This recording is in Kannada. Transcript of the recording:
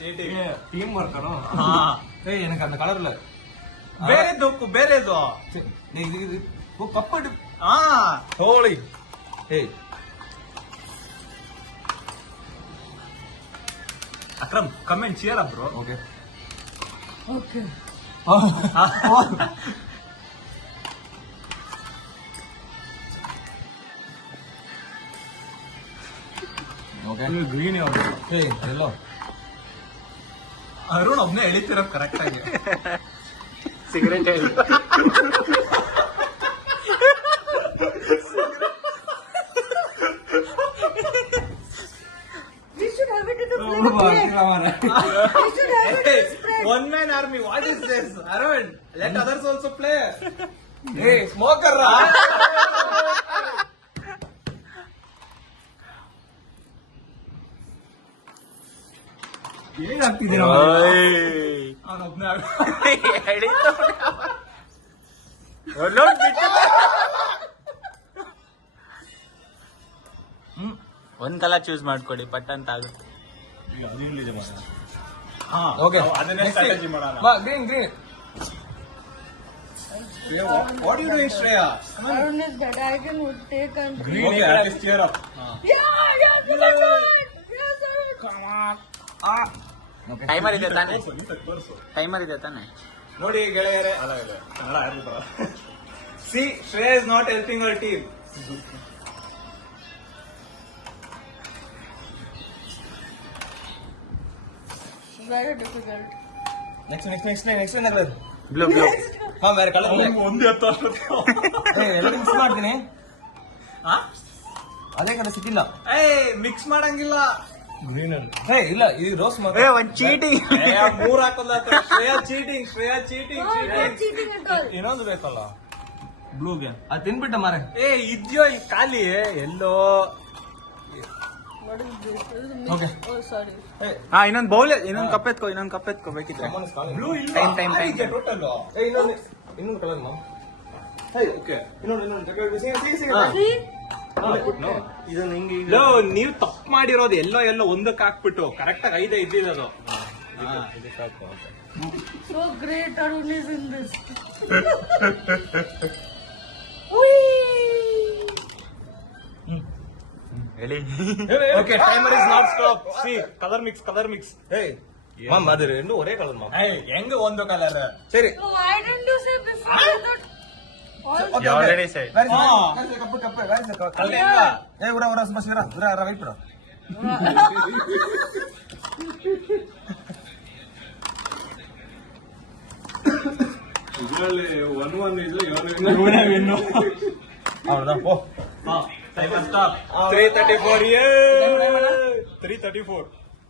டீம் ஒர்க்கரும் ஏய் எனக்கு அந்த கலர்ல ಬೇರೆದು இது ஓ கப்படு ಹೋಳಿ ஏய் Akram come and cheer up bro okay Okay. Okay green ಏಯ್ ಎಲ್ಲೋ ಅರುಣ್ ಒಬ್ನೇ ಎಳಿತಿರೋದು ಕರೆಕ್ಟ್ ಆಗಿ ಸಿಗರೇಟ್ ಹೇಳಿ We should have it in the plate. We should have it in the spread. One man army what is this Arun let others also play ಏಯ್ ಸ್ಮೋಕರ್ ರಾ ಏನ್ ಆಗ್ತಿದ್ದೀರಾ ಅವನೊಬ್ನೇ ಒಂದ್ ಕಲರ್ ಚೂಸ್ ಮಾಡ್ಕೊಡಿ ಪಟ್ ಅಂತ ಆಗುತ್ತೆ. ಓಕೆ ಅದನ್ನೇ ಸ್ಟ್ರಾಟಜಿ ಮಾಡೋಣ ಬಾ green green what you doing Shreya Arun is that I can take and green okay at least cheer up Yeah, that's it. Yes, Arun. Timer ಇದೆ ತಾನೆ? ತೋರಿಸು ಟೈಮರ್ ಇದೆ ತಾನೆ? ನೋಡಿ ಗೆಳೆಯರೇ ಅಲ್ಲ ಇಲ್ಲ ಕನ್ನಡ ಯಾರು C Shreya is not helping our team Very difficult. Next colour blue blue. ಹಾ ಬೇರೆ ಕಲರ್ ಒಂದು ಎತ್ತ ಎಲ್ಲ ಮಿಕ್ಸ್ ಮಾಡ್ತೀನಿ ಅದೇ ಕಡೆ ಸಿಕ್ಕಿಲ್ಲ ಮಿಕ್ಸ್ ಮಾಡಂಗಿಲ್ಲ ಗ್ರೀನ್ ಇಲ್ಲ ಇದು ರೋಸ್ ಮಾತ್ರ ಒಂದ್ ಚೀಟಿಂಗ್. ಮೂರ್ ಹಾಕೋದ Shreya cheating No, not cheating at all. ಇನ್ನೊಂದು ಬೇಕಲ್ಲ ಬ್ಲೂಗೆ ಅದು ತಿನ್ಬಿಟ್ಟ ಮಾರೆ ಇದ್ಯೋ ಈ ಖಾಲಿ ಎಲ್ಲೋ What is this? This is a mix. Okay. Oh, sorry. ಇನ್ನೊಂದ್ ಬೌಲ್ ಇನ್ನೊಂದ್ ಕಪ್ ಎತ್ಕೋ ಇನ್ನೊಂದ್ ಕಪ್ ಎತ್ಕೋಬೇಕಿದ್ರೆ. ಬ್ಲೂ ಇಲ್ಲ Time. ಟೋಟಲ್ ಇನ್ನೊಂದು ಕಲರ್ ಮಾಮ್ ಓಕೆ ಇನ್ನೊಂದು See? ಇದನ್ನ ಹಿಂಗೆ ನೀವು ತಪ್ಪು ಮಾಡಿರೋದು ಎಲ್ಲೋ ಒಂದಕ್ಕೆ ಹಾಕ್ಬಿಟ್ಟು ಕರೆಕ್ಟ್ ಆಗಿ 5 ಇದ್ದಿದ್ದು ಇದು ಸಾಕು So great, Arun is in this. ಹೇಳಿ. Okay timer is not stop C colour mix ಏಯ್ ಮಾಮ್ ಅದು రెండు ஒரே ಕಲರ್ ಮಾಮ್ ಹೆಂಗ ಒಂದು ಕಲರ್ ಸರಿ So why didn't you say before? I thought all You already said. ಕಪ್ಪು ಅಲ್ಲಿಂದ ಏ ಉರ ಬಸ್ ಉರ ವೈಟ್ ಬಿಡು ಇದರಲ್ಲಿ 1-1 ಇದೆ ಇವನೇ ವಿನ್ನು ಹೌದಾ ಓ ಟೈಮರ್ ಸ್ಟಾಪ್ 334 334